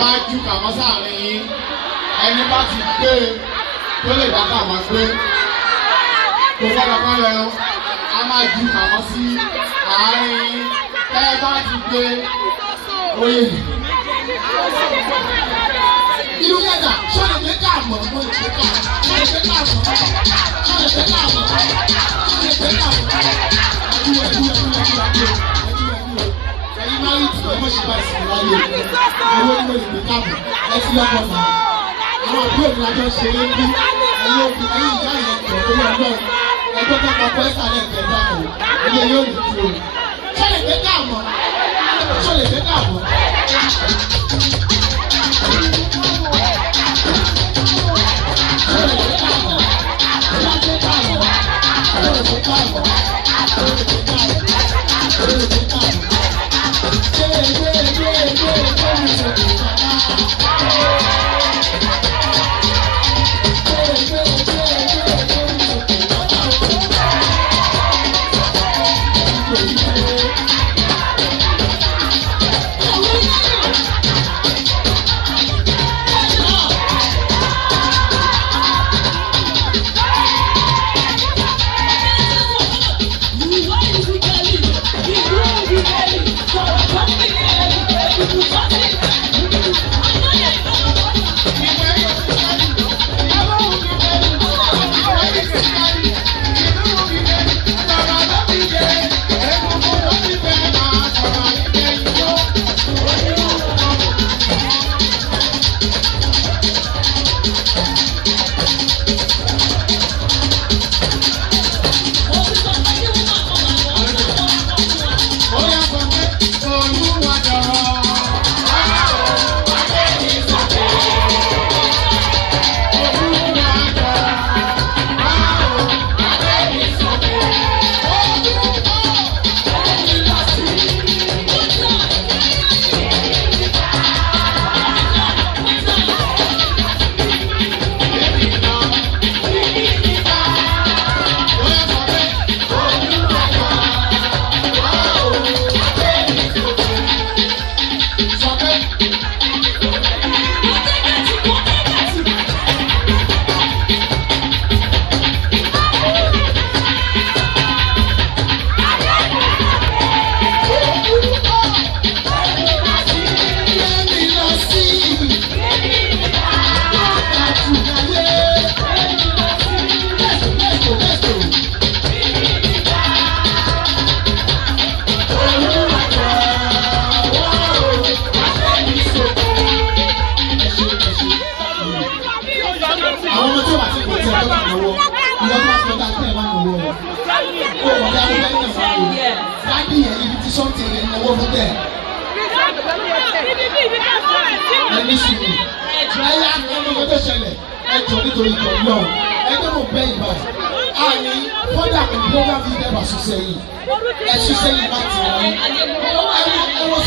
máa ju kàmọ́ sáàrin yín ẹni bá ti gbé tó lè dá kàmọ́ gbé kò gbọ́dọ̀ kọ́ lẹ o a máa ju kàmọ́ sí àárín yín tẹ́ ẹ bá ti gbé oyè. Irú yàtà sọ̀rọ̀ lè ká àmọ̀ mo lè ká àmọ̀ sọ̀rọ̀ lè ká àmọ̀ sọ̀rọ̀ lè ká àmọ̀ sọ̀rọ̀ lè ká àmọ̀ ẹ̀yin máa ń tún ọmọ ṣe bá ìsìn láyé owó ní mo lè ká àmọ̀ ẹ ti lọ́kọ̀ mọ́ àwọn òbí òun lájọ ṣe é bí ẹ̀yin òbí ẹ̀yin ìyá ìyẹn jọ tó lọ náà ẹgbẹ́ tó kọ pẹ́ sálẹ̀ kẹta kò ilé yóò ní ju o sọ̀rọ̀ lè ká àmọ̀ sọ̀rọ̀ lè ká àmọ̀. Ẹni sùúrù ẹ̀yà ọmọ tó ṣẹlẹ̀ ẹjọ́ nítorí ìtọ́ náà ẹgbẹ́ mo bẹ́ ìbá àní fọ́dà kò ní program yìí dẹ́gbà ṣiṣẹ́ yìí ẹ ṣiṣẹ́ yìí bá ti wọ́n ẹ̀wọ̀n.